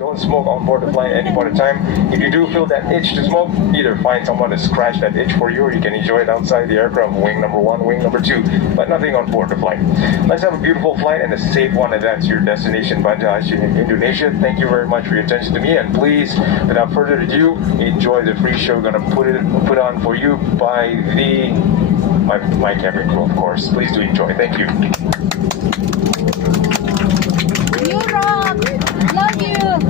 Don't smoke on board the flight at any point in time. If you do feel that itch to smoke, either find someone to scratch that itch for you, or you can enjoy it outside the aircraft, wing number 1, wing number 2, but nothing on board the flight. Let's have a beautiful flight and a safe one, and that's your destination, Bandara in Indonesia. Thank you very much for your attention to me, and please, without further ado, enjoy the free show gonna put on for you by my cabin crew, of course. Please do enjoy. Thank you. You rock! Love you!